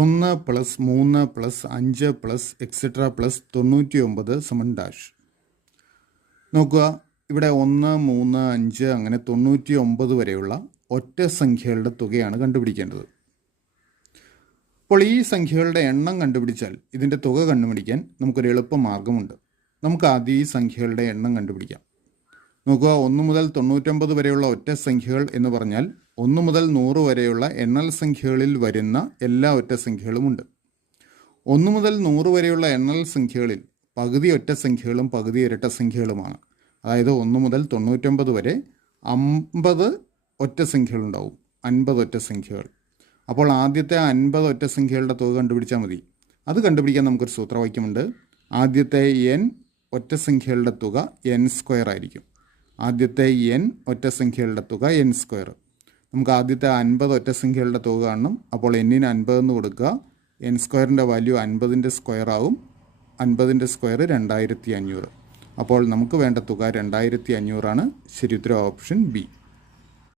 1 plus 3 plus 5 plus etcetera plus 99 സമൻ dash. നോക്കുക, ഇവിടെ 1, 3, 5 അങ്ങനെ 99 വരെയുള്ള ഒറ്റ സംഖ്യകളുടെ തുകയാണ് കണ്ടുപിടിക്കേണ്ടത്. അപ്പോൾ ഈ സംഖ്യകളുടെ എണ്ണം കണ്ടുപിടിച്ചാൽ ഇതിൻ്റെ തുക കണ്ടുപിടിക്കാൻ നമുക്കൊരു എളുപ്പ മാർഗമുണ്ട്. നമുക്ക് ആദ്യം ഈ സംഖ്യകളുടെ എണ്ണം കണ്ടുപിടിക്കാം. നോക്കുക, 1 മുതൽ 99 വരെയുള്ള ഒറ്റ സംഖ്യകൾ എന്ന് പറഞ്ഞാൽ 1 മുതൽ 100 വരെയുള്ള എണ്ണൽ സംഖ്യകളിൽ വരുന്ന എല്ലാ ഒറ്റ സംഖ്യകളുമുണ്ട്. 1 മുതൽ 100 വരെയുള്ള എണ്ണൽ സംഖ്യകളിൽ പകുതി ഒറ്റ സംഖ്യകളും പകുതി ഇരട്ട സംഖ്യകളുമാണ്. അതായത് 1 മുതൽ 99 വരെ 50 ഒറ്റ സംഖ്യകളുണ്ടാവും, 50 ഒറ്റ സംഖ്യകൾ. അപ്പോൾ ആദ്യത്തെ 50 ഒറ്റ സംഖ്യകളുടെ തുക കണ്ടുപിടിച്ചാൽ മതി. അത് കണ്ടുപിടിക്കാൻ നമുക്കൊരു സൂത്രവാക്യമുണ്ട്. ആദ്യത്തെ n ഒറ്റ സംഖ്യകളുടെ തുക n² ആയിരിക്കും. ആദ്യത്തെ n ഒറ്റ സംഖ്യകളുടെ തുക n². നമുക്ക് ആദ്യത്തെ 50 ഒറ്റ സംഖ്യകളുടെ തുക കാണണം. അപ്പോൾ n-ന് 50 എന്ന് കൊടുക്കുക. n²ൻ്റെ വാല്യൂ 50² ആവും. 50² 2500. അപ്പോൾ നമുക്ക് വേണ്ട തുക 2500 ആണ്. ശരി ഉത്തരം ഓപ്ഷൻ ബി.